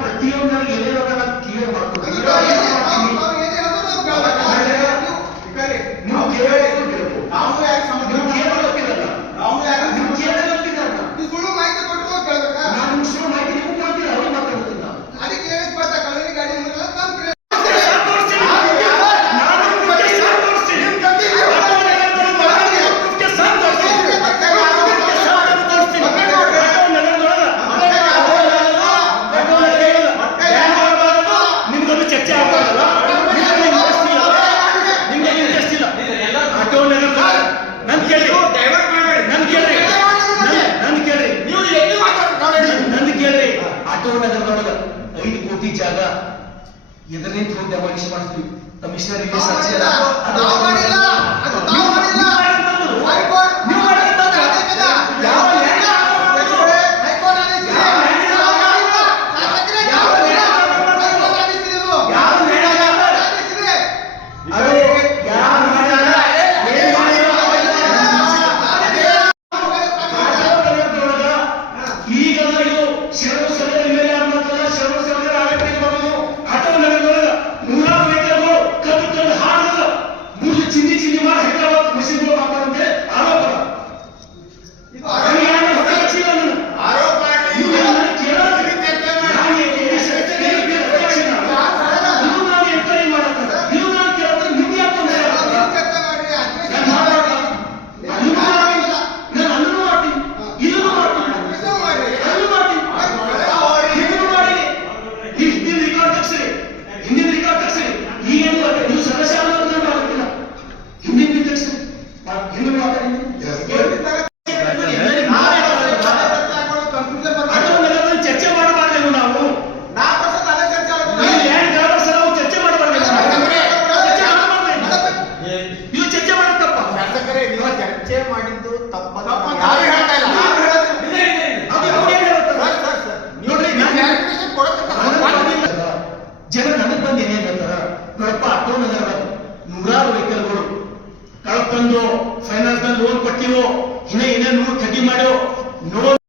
cuestión del dinero que. ನಮಗ ಐದು ಕೋಟಿ ಜಾಗ ಎದರಿಂದ ಡೆಮಾಲಿಷ್ ಮಾಡ್ತೀವಿ ಕಮಿಷನರ್ ಜನ ನನಗ್ ಬಂದು ಏನೇನ್ ಹೇಳ್ತಾರ? ಕಳಪ ಆಟೋ ನಗರ ನೂರಾರು ವೆಹಿಕಲ್ಗಳು. ಕಳಪ್ ತಂದು ಫೈನಾನ್ಸ್ ಲೋನ್ ಕೊಟ್ಟಿವೋ ಇನ್ನ ಏನೇ ನೂರು ಕಡ್ಡಿ ಮಾಡೋ ನೋ